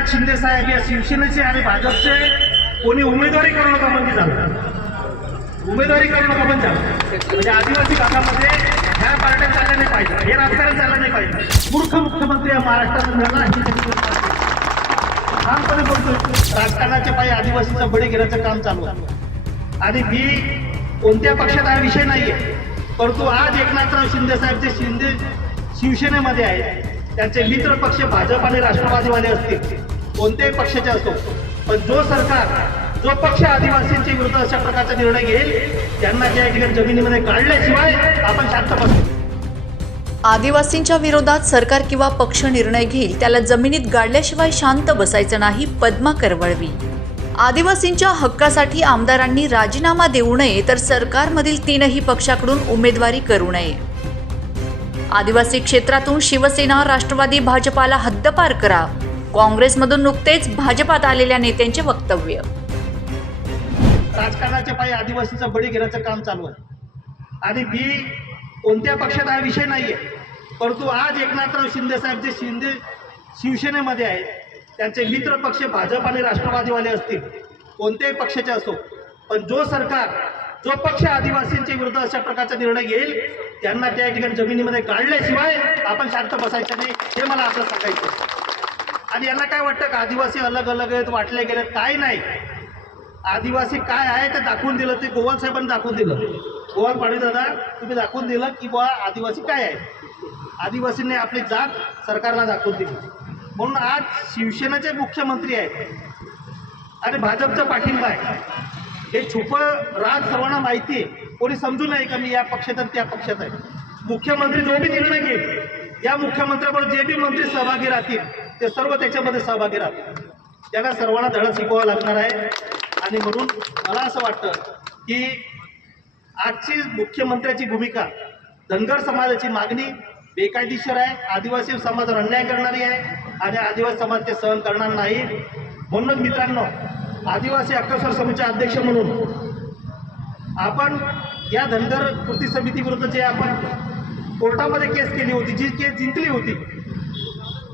एकनाथ शिंदे साहेब या शिवसेनेचे आणि भाजपचे कोणी उमेदवारी करणं नका म्हणजे झालं? उमेदवारी करणं नका झालं? म्हणजे आदिवासी भागामध्ये ह्या पार्ट्या चालल्या नाही पाहिजे हे राजकारण चाललं नाही पाहिजे. मूर्ख मुख्यमंत्री या महाराष्ट्रात मिळाला ही ठामपणे बोलतो राजकारणाच्या पायी आदिवासीचं बडे घेण्याचं काम चालू आहे. आणि मी कोणत्या पक्षात हा विषय नाहीये परंतु आज एकनाथराव शिंदे साहेब जे शिंदे शिवसेनेमध्ये आहेत त्यांचे मित्र पक्ष भाजप आणि राष्ट्रवादीवाले असतील कोणत्याही पक्षाचे असो पण जो सरकार जो पक्ष आदिवासींच्या विरुद्ध अशा प्रकारचा निर्णय घेईल त्यांना ज्या ठिकाणी जमिनीमध्ये काढल्याशिवाय आपण शांत बसतो आदिवासींच्या विरोधात सरकार किंवा पक्ष निर्णय घेईल त्याला जमिनीत गाडल्याशिवाय शांत बसायचं नाही पद्मा करवळवी. आदिवासींच्या हक्कासाठी आमदारांनी राजीनामा देऊ नये तर सरकारमधील तीनही पक्षाकडून उमेदवारी करू नये. आदिवासी क्षेत्रातून शिवसेना राष्ट्रवादी भाजपाला हद्दपार करा. काँग्रेसमधून नुकतेच भाजपात आलेल्या नेत्यांचे वक्तव्य. राजकारणाच्या पायी आदिवासीचं बळी घेण्याचं काम चालू आहे. आणि मी कोणत्या पक्षात हा विषय नाहीये परंतु आज एकनाथराव शिंदे साहेब जे शिंदे शिवसेनेमध्ये आहेत त्यांचे मित्र पक्ष भाजप आणि राष्ट्रवादीवाले असतील कोणत्याही पक्षाचे असो पण जो सरकार जो पक्ष आदिवासींच्या विरुद्ध अशा प्रकारचा निर्णय घेईल त्यांना त्या ठिकाणी जमिनीमध्ये काढल्याशिवाय आपण शांत बसायचं नाही हे मला असं सांगायचं आणि यांना काय वाटतं का? आदिवासी अलग अलग आहेत वाटले गेले काय नाही. आदिवासी काय आहे ते दाखवून दिलं ते गोवाल साहेबांनी दाखवून दिलं. गोवाल पाणी दादा तुम्ही दाखवून दिलं की बुवा आदिवासी काय आहे? आदिवासींनी आपली जात सरकारला दाखवून दिली. म्हणून आज शिवसेनेचे मुख्यमंत्री आहेत. आणि भाजपचा पाठिंबा आहे. हे छुपं राज सर्वांना माहिती आहे. कोणी समजू नये का मी या पक्षात आणि त्या पक्षात आहे? मुख्यमंत्री जो बी निर्णय घेईल या मुख्यमंत्र्याबरोबर जे बी मंत्री सहभागी राहतील ते सर्व त्याच्यामध्ये सहभागी राहतील. त्यांना सर्वांना धडा शिकवावा लागणार आहे. आणि म्हणून मला असं वाटतं की आजची मुख्यमंत्र्याची भूमिका धनगर समाजाची मागणी बेकायदेशीर आहे. आदिवासी समाजावर अन्याय करणारी आहे. आणि आदिवासी समाज ते सहन करणार नाही. म्हणूनच मित्रांनो आदिवासी हक्कसर समितीचे अध्यक्ष म्हणून आपण या धनगर कृती समितीविरुद्ध जे आपण कोर्टामध्ये केस केली होती जी केस जिंकली होती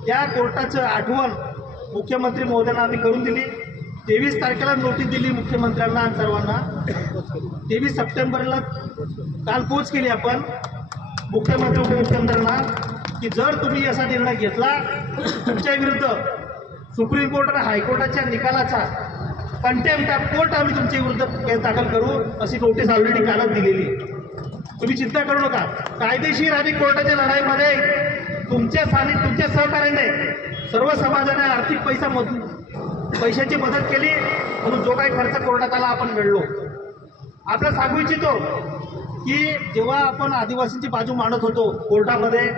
त्या कोर्टाचं आठवण मुख्यमंत्री महोदयांना आम्ही करून दिली. तेवीस तारखेला नोटीस दिली मुख्यमंत्र्यांना आणि सर्वांना. तेवीस सप्टेंबरला काल पोच केली आपण. मुख्यमंत्री उपमुख्यमंत्र्यांना की जर तुम्ही असा निर्णय घेतला तुमच्या विरुद्ध सुप्रीम कोर्ट आणि हायकोर्टाच्या निकालाचा कंटेम्प्ट ऑफ कोर्ट आम्ही तुमच्या विरुद्ध दाखल करू अशी नोटीस ऑलरेडी कालच दिलेली आहे. तुम्ही चिंता करू नका. कायदेशीर आणि कोर्टाच्या लढाईमध्ये तुमच्या सानी तुमच्या सहकार्याने सर्व समाजाने आर्थिक पैसा मद पैशाची मदत केली म्हणून जो काही खर्च कोर्टात आला आपण मिळलो आपलं सांगू इच्छितो की जेव्हा आपण आदिवासींची बाजू मांडत होतो कोर्टामध्ये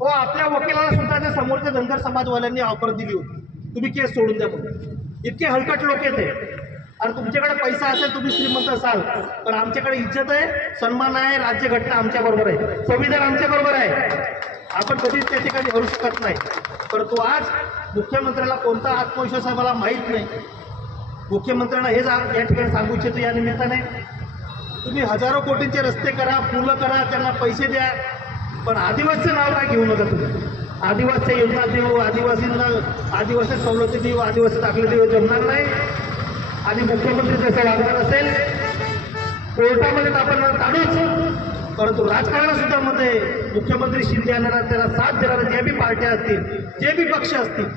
व आपल्या वकिलाला सुद्धा त्या समोरच्या धनगर समाजवाल्यांनी ऑफर दिली होती. तुम्ही केस सोडून द्या म्हणून इतके हलकट लोक येते. आणि तुमच्याकडे पैसा असेल तुम्ही श्रीमंत असाल. पण आमच्याकडे इज्जत आहे सन्मान आहे राज्यघटना आमच्या बरोबर आहे. संविधान आमच्या बरोबर आहे. आपण कधीच त्या ठिकाणी हरू शकत नाही. परंतु आज मुख्यमंत्र्याला कोणता आत्मविश्वास आहे मला माहीत नाही. मुख्यमंत्र्यांना हेच या ठिकाणी सांगू इच्छितो या निमित्ताने. तुम्ही हजारो कोटींचे रस्ते करा पुलं करा त्यांना पैसे द्या. पण आदिवासीचं नाव काय घेऊ नका तुम्ही? आदिवासी योजना देऊ आदिवासींना आदिवासी सवलती देऊ आदिवासी दाखले देऊ जमणार नाही. आणि मुख्यमंत्री जसं वागणार असेल कोर्टामध्ये आपण काढूच. परंतु राजकारणासुद्धा मध्ये मुख्यमंत्री शिंदे यांना त्याला साथ देणाऱ्या जे बी पार्ट्या असतील जे बी पक्ष असतील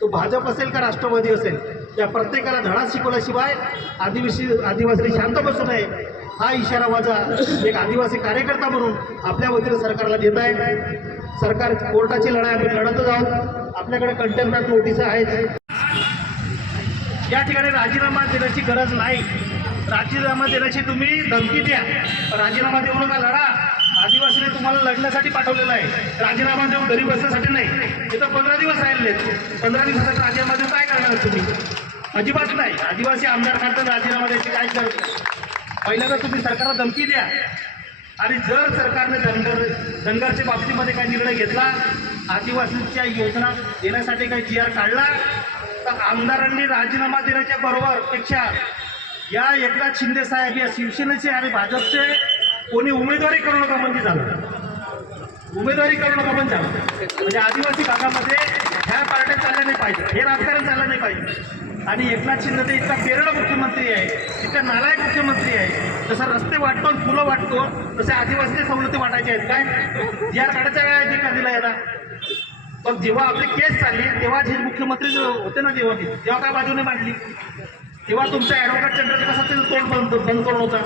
तो भाजप असेल का राष्ट्रवादी असेल या प्रत्येकाला धडा शिकवल्याशिवाय आदिवासी आदिवासी शांत बसू नये. हा इशारा माझा एक आदिवासी कार्यकर्ता म्हणून आपल्या वतीने सरकारला देत आहे. सरकार कोर्टाची लढाई आम्ही लढतच आहोत. आपल्याकडे कंटेनमेंट नोटीस आहेत. या ठिकाणी राजीनामा देण्याची गरज नाही. राजीनामा देण्याची तुम्ही धमकी द्या. राजीनामा देऊ नका लढा. आदिवासीने तुम्हाला लढण्यासाठी पाठवलेलं आहे. राजीनामा देऊन घरी बसण्यासाठी नाही. इथं पंधरा दिवस राहिलेत. पंधरा दिवसाचा राजीनामा देऊन काय करणार तुम्ही? अजिबात नाही. आदिवासी आमदार काढतात राजीनामा द्यायची काय गरज पहिल्यांदा तुम्ही सरकारला धमकी द्या. आणि जर सरकारने धनगर धनगरच्या बाबतीमध्ये काही निर्णय घेतला आदिवासींच्या योजना देण्यासाठी काही जी आर काढला तर आमदारांनी राजीनामा देण्याच्या बरोबर पेक्षा या एकनाथ शिंदे साहेब या शिवसेनेचे आणि भाजपचे कोणी उमेदवारी करू नका म्हणजे झालं. उमेदवारी करू नका म्हणजे झालं. म्हणजे आदिवासी भागामध्ये ह्या पार्ट्या चालल्या नाही पाहिजे हे राजकारण चाललं नाही पाहिजे. आणि एकनाथ शिंदे तर इतका पेरड मुख्यमंत्री आहे इतका नालायक मुख्यमंत्री आहे. जसं रस्ते वाटतो आणि फुलं वाटतो तसे आदिवासी सवलती वाटायचे आहेत. काय? या काळाच्या वेळा अधिकार दिला याला. पण जेव्हा आपली केस चालली तेव्हा जे मुख्यमंत्री होते ना तेव्हा ते तेव्हा काय बाजूने मांडली? तेव्हा तुमच्या ॲडव्होकेट जनरल कसा त्याचं तोंड बंद बंद करून होता.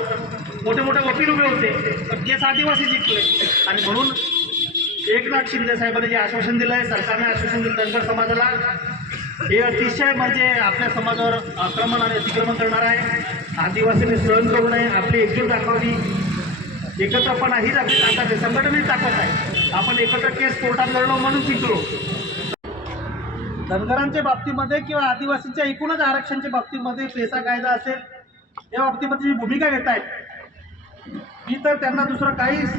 मोठे मोठे वकील उभे होते. तर केस आदिवासी जिंकले. आणि म्हणून एकनाथ शिंदे साहेबांनी जे आश्वासन दिलं आहे सरकारने आश्वासन दिलं धनगर समाजाला हे अतिशय म्हणजे आपल्या समाजावर आक्रमण आणि अतिक्रमण करणार आहे. आदिवासींनी सहन करू नये. आपली एकजूट दाखवली एकत्रपणा ही आपली ताकद आहे संघटनेची ताकद आहे. आपण एकत्र केस कोर्टात लढलो म्हणून जिंकलो. धनगरांच्या बाबतीमध्ये किंवा आदिवासींच्या एकूणच आरक्षणच्या बाबतीमध्ये पेसा कायदा असेल या बाबतीमध्ये जी भूमिका घेत आहेत मी तर त्यांना दुसरं काहीच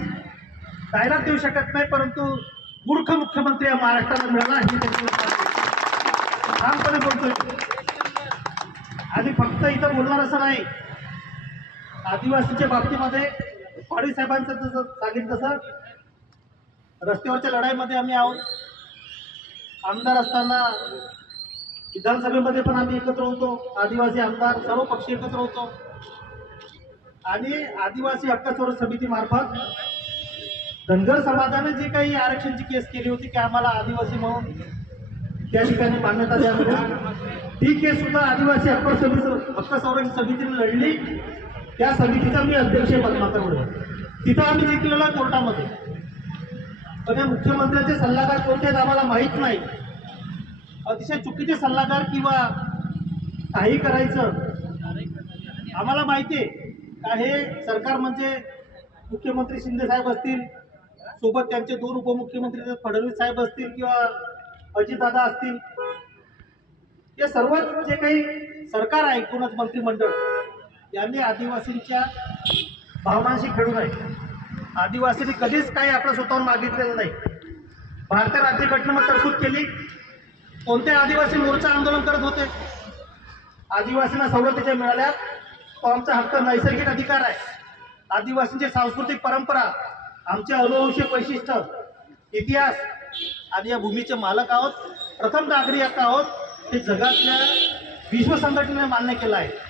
डायलॉग देऊ शकत नाही परंतु मूर्ख मुख्यमंत्री या महाराष्ट्राला मिळाला ही त्यांची ठामपणे बोलतोय. आणि फक्त इथं बोलणार असं नाही. आदिवासीच्या बाबतीमध्ये पाडवी साहेबांचं जसं सांगितलं तसं रस्त्यावरच्या लढाईमध्ये आम्ही आहोत. आमदार असताना विधानसभेमध्ये पण आम्ही एकत्र होतो. आदिवासी आमदार सर्व पक्ष एकत्र होतो. आणि आदिवासी हक्क संरक्षण समितीमार्फत धनगर समाजाने जे काही आरक्षणची केस केली होती की आम्हाला आदिवासी म्हणून त्या ठिकाणी मान्यता द्या म्हणून ती केस सुद्धा आदिवासी हक्क समिती हक्क संरक्षण समितीने लढली. त्या समितीचा मी अध्यक्ष आहे पद्माकरवर तिथं आम्ही जिंकलेला कोर्टामध्ये. पण या मुख्यमंत्र्यांचे सल्लागार कोणते आहेत आम्हाला माहीत नाही. अतिशय चुकीचे सल्लागार किंवा काही करायचं. आम्हाला माहिती आहे का हे सरकार म्हणजे मुख्यमंत्री शिंदे साहेब असतील सोबत त्यांचे दोन उपमुख्यमंत्री फडणवीस साहेब असतील किंवा अजितदादा असतील. हे सर्व जे काही सरकार आहे एकूणच मंत्रिमंडळ यांनी आदिवासींच्या भावनांशी खेळू नये. आदिवासींनी कधीच काही आपल्या स्वतःहून मागितलेलं नाही. भारतीय राज्यघटनेमध्ये तरतूद केली. कोणते आदिवासी मोर्चा आंदोलन करत होते? आदिवासींना सवलतीच्या मिळाल्या. तो आमचा हक्क नैसर्गिक अधिकार आहे. आदिवासींची सांस्कृतिक परंपरा आमचे अनुवंशिक वैशिष्ट्य इतिहास आणि या भूमीचे मालक आहोत. प्रथम नागरिक आहोत. हे जगातल्या विश्व संघटनेने मान्य केलं आहे.